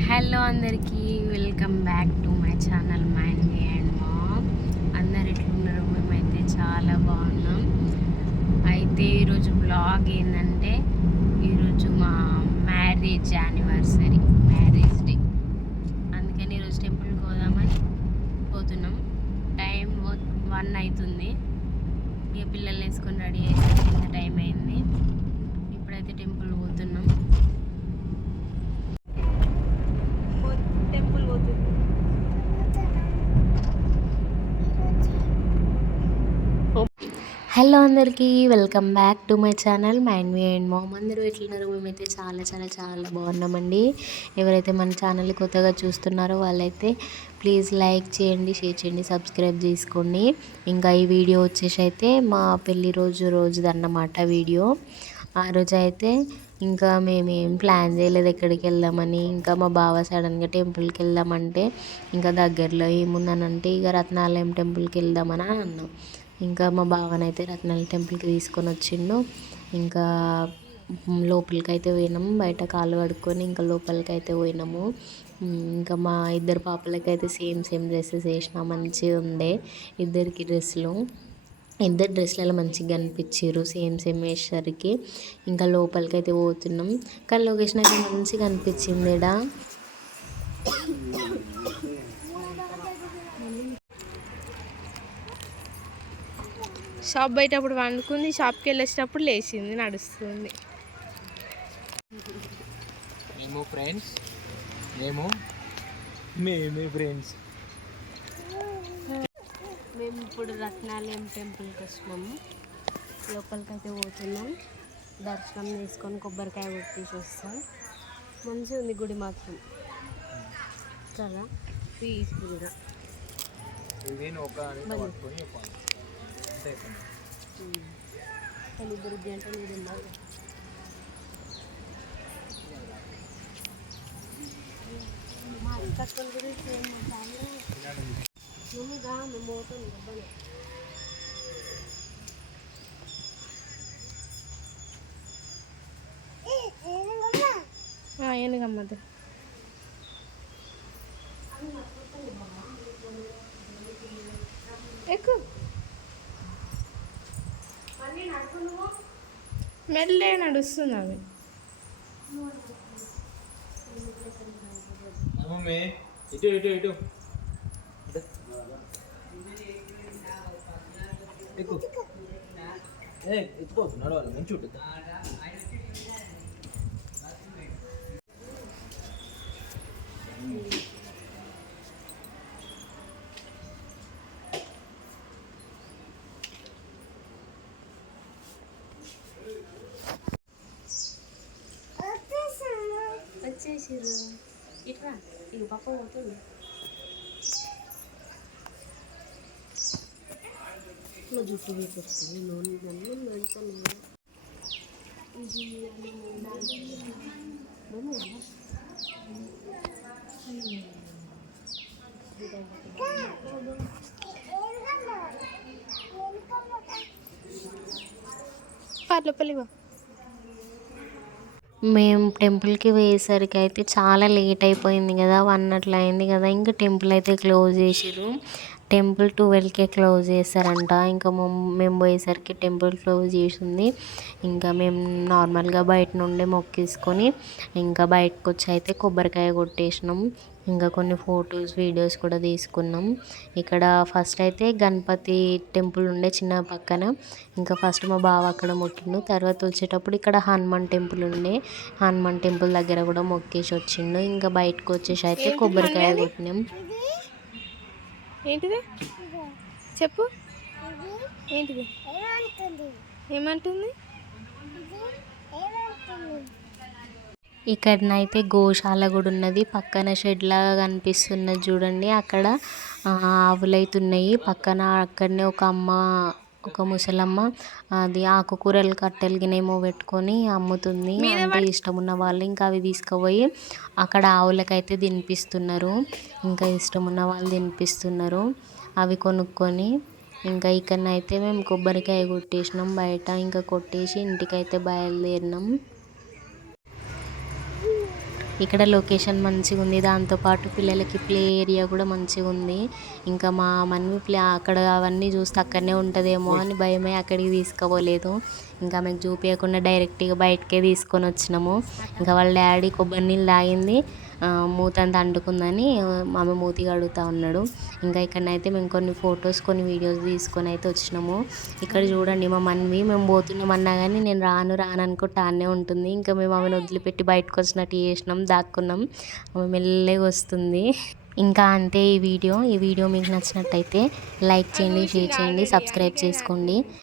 Hello అందరికీ welcome back to my channel mind and mom. అందరు ఎట్లున్నారు మేమైతే చాలా బాగున్నాం. అయితే ఈరోజు బ్లాగ్ ఏంటంటే ఈరోజు మా మ్యారేజ్ యానివర్సరీ మ్యారేజ్ డే. అందుకని ఈరోజు టెంపుల్కి పోదామని పోతున్నాం. టైం వన్ అవుతుంది ఇక పిల్లల్ని వేసుకొని రెడీ చేసి కింద టైం అయింది. ఇప్పుడైతే టెంపుల్ పోతున్నాం. హలో అందరికీ welcome back to my channel mind me and mom. అందరూ ఎట్లున్నారు? మేమైతే చాలా చాలా చాలా బాగున్నామండి. ఎవరైతే మన ఛానల్ కొత్తగా చూస్తున్నారో వాళ్ళైతే ప్లీజ్ లైక్ చేయండి షేర్ చేయండి సబ్స్క్రైబ్ చేసుకోండి. ఇంకా ఈ వీడియో వచ్చేసి అయితే మా పెళ్ళి రోజు రోజుదన్నమాట వీడియో. ఆ రోజు అయితే ఇంకా మేము ఏం ప్లాన్ చేయలేదు ఎక్కడికి వెళ్దామని. ఇంకా మా బావ సడన్గా టెంపుల్కి వెళ్దామంటే ఇంకా దగ్గరలో ఏముందనంటే ఇక రత్నాలయం టెంపుల్కి వెళ్దామని అన్నాం. ఇంకా మా బావనైతే రత్నాల టెంపుల్కి తీసుకొని వచ్చిండు ఇంకా లోపలికి అయితే పోయినాము. బయట కాళ్ళు కడుక్కొని ఇంకా లోపలికి అయితే పోయినాము ఇంకా మా ఇద్దరు పాపలకైతే సేమ్ సేమ్ డ్రెస్సెస్ వేసిన మంచిగా ఉండే ఇద్దరికి డ్రెస్సులు. ఇద్దరు డ్రెస్సులలో మంచిగా అనిపించారు సేమ్ సేమ్ వేసేసరికి. ఇంకా లోపలికి అయితే పోతున్నాం. కానీ లొకేషన్ అయితే మంచిగా అనిపించింది ఇడా షాప్ బయటప్పుడు వండుకుంది షాప్కి వెళ్ళేటప్పుడు లేచింది నడుస్తుంది. మేము ఫ్రెండ్స్. మేము? మేమే ఫ్రెండ్స్. మేము ఇప్పుడు రత్నాలయం టెంపుల్కి వచ్చినాము. లోపలికి అయితే పోతున్నాం. దర్శనం చేసుకొని కొబ్బరికాయ కొట్టేసి వస్తాం. మంచిగా ఉంది గుడి మాత్రం. కదా పీస్ఫుల్గా ఇది ఒక ఇద్దరు గంటలు ఇది మా అక్క గురించి ఏం మేము పోతాం ఏనుగమ్మది. మెల్లే నడుస్తుంది మమ్మీ ఇటు ఇటు ఇటు. ఎక్కు ఏ ఎత్తుకోవచ్చు నడవాలి మంచి ఉంటుంది వచ్చేసిర్రు ఇట్రా ఇక పక్క పోతుంది నా జుట్టు వేసేస్తుంది నూనె నన్ను నడుతాను ఇది పర్లోపల్లి మేము టెంపుల్కి పోయేసరికి అయితే చాలా లేట్ అయిపోయింది కదా వన్ అట్లా అయింది కదా ఇంకా టెంపుల్ అయితే క్లోజ్ చేసిర్రు. టెంపుల్ ట్వెల్వ్కే క్లోజ్ చేస్తారంట. ఇంకా మేము పోయేసరికి టెంపుల్ క్లోజ్ చేసింది. ఇంకా మేము నార్మల్గా బయట నుండి మొక్కేసుకొని ఇంకా బయటకు వచ్చి అయితే కొబ్బరికాయ కొట్టేసినాం. ఇంకా కొన్ని ఫొటోస్ వీడియోస్ కూడా తీసుకున్నాం. ఇక్కడ ఫస్ట్ అయితే గణపతి టెంపుల్ ఉండే చిన్న పక్కన. ఇంకా ఫస్ట్ మా బావ అక్కడ మొక్కిండు. తర్వాత వచ్చేటప్పుడు ఇక్కడ హనుమాన్ టెంపుల్ ఉండే. హనుమాన్ టెంపుల్ దగ్గర కూడా మొక్కేసి వచ్చిండు. ఇంకా బయటకు వచ్చేసి అయితే కొబ్బరికాయ కొట్టినాం. ఏంటిది? చెప్పు. ఏంటిది? ఏమంటుంది? ఇక్కడనైతే గోశాల కూడా ఉన్నది. పక్కన షెడ్ లాగా కనిపిస్తున్నది చూడండి. అక్కడ ఆ, ఆవులు అయితే ఉన్నాయి పక్కన అక్కడనే ఒక అమ్మ ఒక ముసలమ్మ అది ఆకుకూరలు కట్టెలగినేమో పెట్టుకొని అమ్ముతుంది. అంటే ఇష్టం ఉన్న వాళ్ళు ఇంకా అవి తీసుకుపోయి అక్కడ ఆవులకైతే తినిపిస్తున్నారు. ఇంకా ఇష్టం ఉన్న వాళ్ళు తినిపిస్తున్నారు. అవి కొనుక్కొని ఇంకా ఇక్కడనైతే మేము కొబ్బరికాయ కొట్టేసినాం. బయట ఇంకా కొట్టేసి ఇంటికైతే బయలుదేరినాం. ఇక్కడ లొకేషన్ మంచిగా ఉంది దాంతోపాటు పిల్లలకి ప్లే ఏరియా కూడా మంచిగా ఉంది ఇంకా మా మమ్మీ ప్లే అక్కడ అవన్నీ చూస్తే అక్కడనే ఉంటుందేమో అని భయమే అక్కడికి తీసుకోపోలేదు. ఇంకా ఆమెకు చూపించకుండా డైరెక్ట్గా బయటకే తీసుకొని వచ్చినాము. ఇంకా వాళ్ళ డాడీ కొబ్బరి నీళ్ళు తాగింది. మూతంతా అంటుకుందని ఆమె మూతి కడుగుతా ఉన్నాడు. ఇంకా ఇక్కడనైతే మేము కొన్ని ఫొటోస్ కొన్ని వీడియోస్ తీసుకొని అయితే వచ్చినాము. ఇక్కడ చూడండి మా మన్వి మేము పోతున్నాం అన్నా కానీ నేను రాను రాను అనుకుంటా ఆనే ఉంటుంది. ఇంకా మేము ఆమెను వదిలిపెట్టి బయటకు వచ్చినట్టు చేసినాం దాక్కున్నాం. ఆమె మెల్లగా వస్తుంది. ఇంకా అంతే ఈ వీడియో. ఈ వీడియో మీకు నచ్చినట్టయితే లైక్ చేయండి షేర్ చేయండి సబ్స్క్రైబ్ చేసుకోండి.